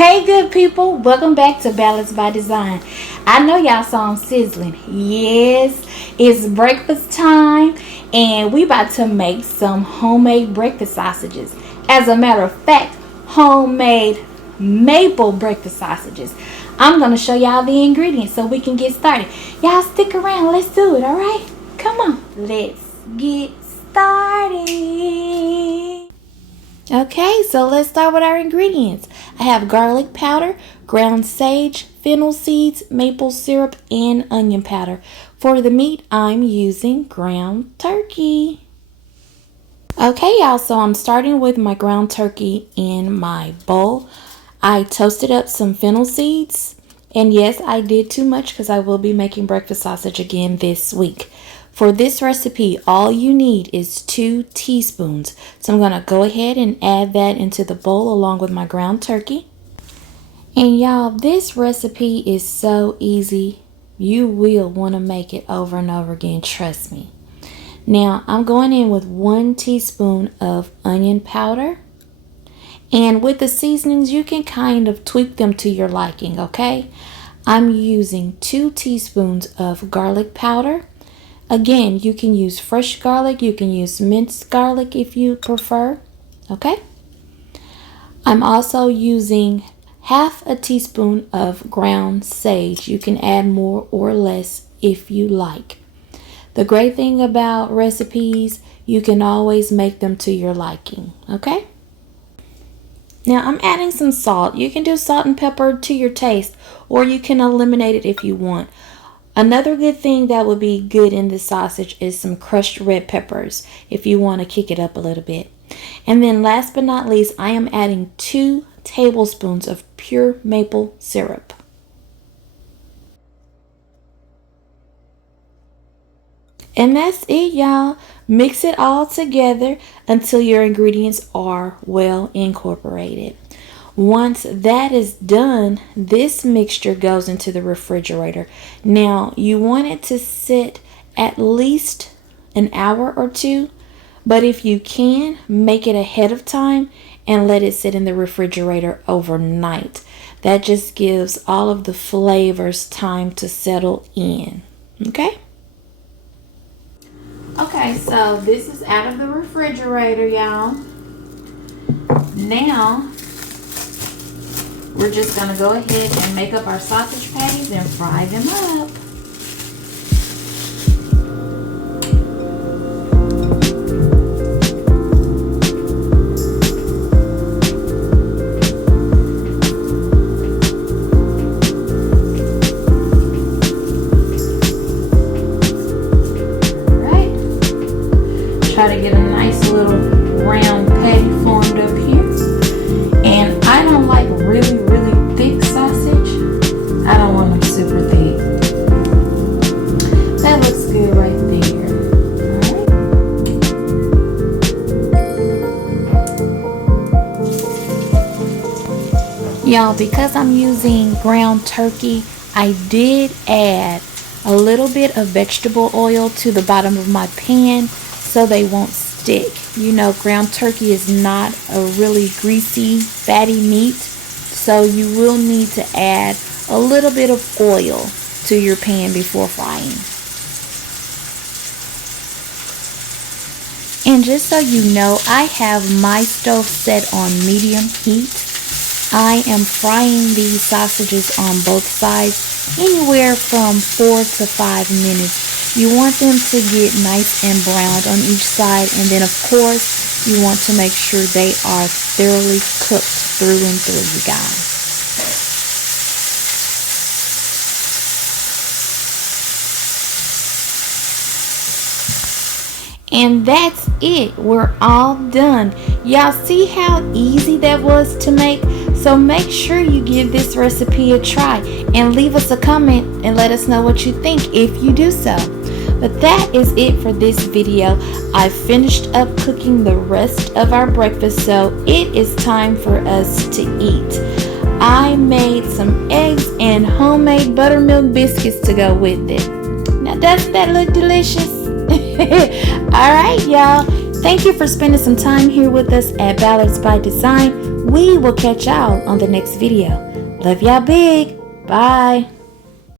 Hey good people, welcome back to Ballards by Design. I know y'all saw I'm sizzling. Yes, it's breakfast time and we about to make some homemade breakfast sausages. As a matter of fact, homemade maple breakfast sausages. I'm going to show y'all the ingredients so we can get started. Y'all stick around, let's do it, alright? Come on, let's get started. Okay, so let's start with our ingredients. I have garlic powder, ground sage, fennel seeds, maple syrup, and onion powder. For the meat, I'm using ground turkey. Okay, y'all, so I'm starting with my ground turkey in my bowl. I toasted up some fennel seeds. And yes, I did too much because I will be making breakfast sausage again this week. For this recipe, all you need is 2 teaspoons. So I'm going to go ahead and add that into the bowl along with my ground turkey. And y'all, this recipe is so easy. You will want to make it over and over again, trust me. Now, I'm going in with 1 teaspoon of onion powder. And with the seasonings, you can kind of tweak them to your liking, okay? I'm using 2 teaspoons of garlic powder. Again, you can use fresh garlic, you can use minced garlic if you prefer, okay? I'm also using half a teaspoon of ground sage. You can add more or less if you like. The great thing about recipes, you can always make them to your liking, okay? Now I'm adding some salt. You can do salt and pepper to your taste, or you can eliminate it if you want. Another good thing that would be good in this sausage is some crushed red peppers if you want to kick it up a little bit. And then last but not least, I am adding 2 tablespoons of pure maple syrup. And that's it, y'all. Mix it all together until your ingredients are well incorporated. Once that is done, this mixture goes into the refrigerator. Now, you want it to sit at least an hour or 2, but if you can, make it ahead of time and let it sit in the refrigerator overnight. That just gives all of the flavors time to settle in, okay? Okay, so this is out of the refrigerator, y'all. Now, we're just going to go ahead and make up our sausage patties and fry them up. Alright. Try to get a nice little round patty formed up here. And I don't like really thick sausage. I don't want them super thick. That looks good right there. Alright. Y'all, because I'm using ground turkey, I did add a little bit of vegetable oil to the bottom of my pan so they won't stick. You know, ground turkey is not a really greasy, fatty meat, so you will need to add a little bit of oil to your pan before frying. And just so you know, I have my stove set on medium heat. I am frying these sausages on both sides anywhere from 4 to 5 minutes. You want them to get nice and browned on each side, and then of course you want to make sure they are thoroughly cooked through and through, you guys. And that's it. We're all done. Y'all see how easy that was to make? So make sure you give this recipe a try and leave us a comment and let us know what you think if you do so. But that is it for this video. I've finished up cooking the rest of our breakfast, so it is time for us to eat. I made some eggs and homemade buttermilk biscuits to go with it. Now doesn't that look delicious? Alright, y'all. Thank you for spending some time here with us at Ballards by Design. We will catch y'all on the next video. Love y'all big. Bye.